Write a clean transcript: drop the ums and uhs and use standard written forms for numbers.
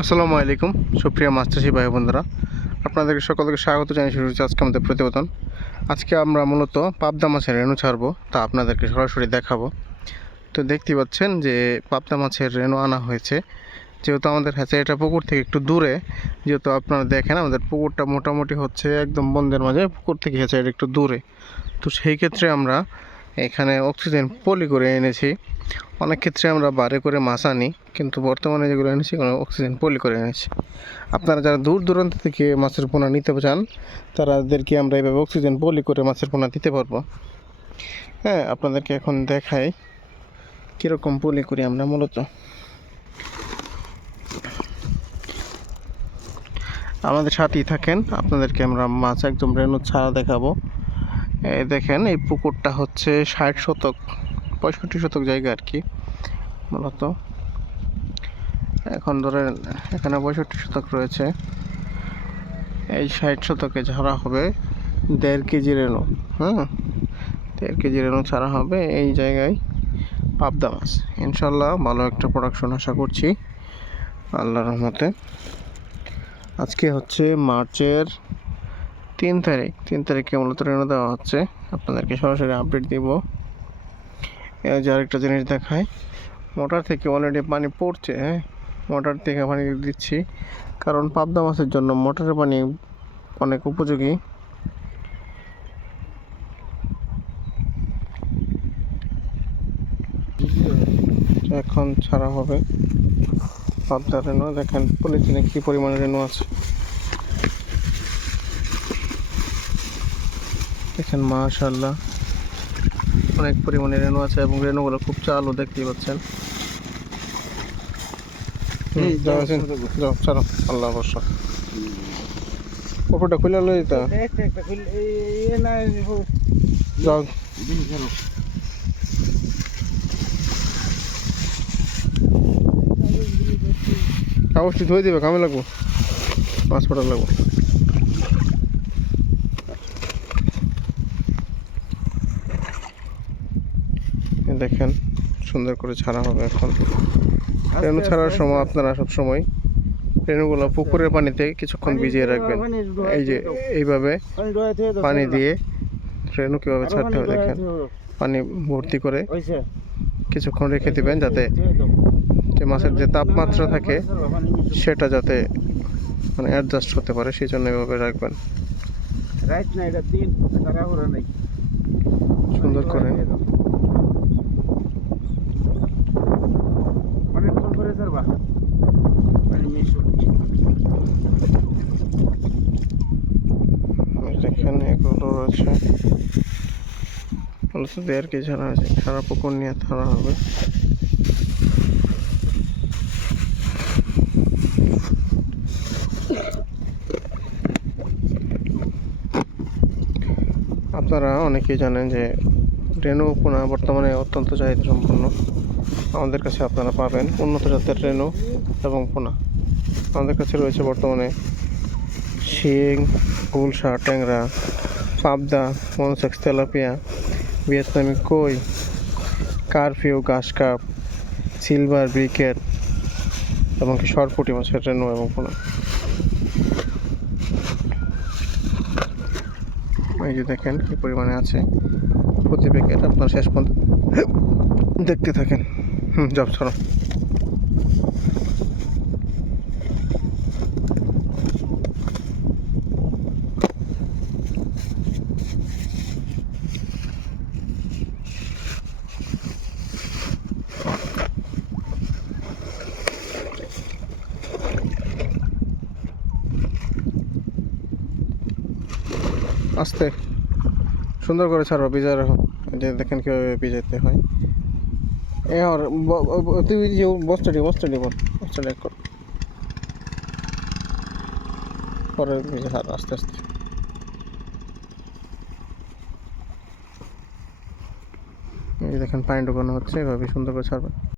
আসসালামু আলাইকুম সুপ্রিয় মাছ চাষি ভাই বন্ধুরা, আপনাদেরকে সকলকে স্বাগত জানিয়ে শুরু হচ্ছে আজকে আমাদের প্রতিবেদন। আজকে আমরা মূলত পাবদা মাছের রেণু ছাড়বো, তা আপনাদেরকে সরাসরি দেখাবো। তো দেখতে পাচ্ছেন যে পাবদা মাছের রেণু আনা হয়েছে, যেহেতু আমাদের এটা পুকুর থেকে একটু দূরে, যেহেতু আপনারা দেখেন আমাদের পুকুরটা মোটামুটি হচ্ছে একদম বন্ধের মাঝে, পুকুর থেকে এটা একটু দূরে। তো সেই ক্ষেত্রে আমরা এখানে অক্সিজেন পলি করে এনেছি। অনেক ক্ষেত্রে আমরা বারে করে মাছ আনি, কিন্তু বর্তমানে যেগুলো এনেছি কোনো অক্সিজেন পলি করে এনেছি। আপনারা যারা দূর দূরান্ত থেকে মাছের পোনা নিতে চান তাদেরকে আমরা এইভাবে অক্সিজেন পলি করে মাছের পোনা দিতে পারবো। হ্যাঁ, আপনাদেরকে এখন দেখাই কীরকম পলি করি আমরা। মূলত আমাদের সাথেই থাকেন, আপনাদেরকে আমরা মাছ একদম রেণু ছাড়া দেখাবো। এই দেখেন, এই পুকুরটা হচ্ছে 60 শতক 65 শতক জায়গা আর কি। মূলত এখন ধরেন এখানে 65 শতক রয়েছে। এই 60 শতকে ঝাড়া হবে 1.5 কেজি রেণু। 1.5 কেজি রেণু ছাড়া হবে এই জায়গায় পাবদা মাছ। ইনশাল্লাহ ভালো একটা প্রোডাকশন আশা করছি আল্লাহর রহমতে। আজকে হচ্ছে মার্চের 3 তারিখে মূলত রেণু দেওয়া হচ্ছে, আপনাদেরকে সরাসরি আপডেট দিব। এই যে আরেকটা জিনিস দেখায়, মোটর থেকে অলরেডি পানি পড়ছে। মোটর থেকে পানি দিচ্ছি, কারণ পাবদা মাছের জন্য মোটরের পানি অনেক উপযোগী। এখন ছাড়া হবে পাবদা রেণু। দেখেন পলিথিনে কি পরিমাণে রেণু আছে, দেখেন মাশাআল্লাহ অনেক পরিমাণে রেণু আছে, এবং রেণুগুলো খুব চালু, দেখতেই পাচ্ছেন। ছাড়ো, আল্লাহ বর্ষা পুকুরটা খুলে লই তা যাও। কাগজটি ধুয়ে দিবে, কামে লাগবো, মাছ পড়া লাগবো। দেখেন সুন্দর করে ছাড়া হবে এখন। রেণু ছাড়ার সময় আপনারা সব সময় রেণুগুলো পুকুরের পানিতে কিছুক্ষণ ভিজিয়ে রাখবেন। এই যে এইভাবে পানি দিয়ে রেণু কীভাবে ছাড়তে হবে দেখেন, পানি ভর্তি করে কিছুক্ষণ রেখে দিবেন, যাতে যে মাছের যে তাপমাত্রা থাকে সেটা যাতে মানে অ্যাডজাস্ট হতে পারে, সেই জন্য এভাবে রাখবেন সুন্দর করে। এখানে এগুলো রয়েছে, 1.5 কেজি ছাড়া আছে, সারা পুকুর নিয়ে ছাড়া হবে। আপনারা অনেকেই জানেন যে রেণু পোনা বর্তমানে অত্যন্ত চাহিদা সম্পন্ন। আমাদের কাছে আপনারা পাবেন উন্নত জাতের রেণু এবং পোনা। আমাদের কাছে রয়েছে বর্তমানে শিং, গুলশা, ট্যাংরা, পাবদা, মনোসেক্স, তেলাপিয়া, ভিয়েতনামি কই, কারফিউ, ঘাস কাপ, সিলভার, ব্রিকেট এবং সরপুঁটি মাছের রেণু এবং পোনা। এই যে দেখেন কি পরিমাণে আছে প্রতি প্যাকেট, আপনার শেষ পর্যন্ত দেখতে থাকেন। জব ছাড়ো। আস্তে সুন্দর করে ছাড়ো, ভিজায় রাখো। যে দেখেন কীভাবে ভিজাইতে হয়। আর তুই যে বস্তাটি কর পরে ভিজে হার আস্তে আস্তে। এই দেখেন পানি ঢোকানো হচ্ছে, এভাবে সুন্দর করে ছাড়বেন।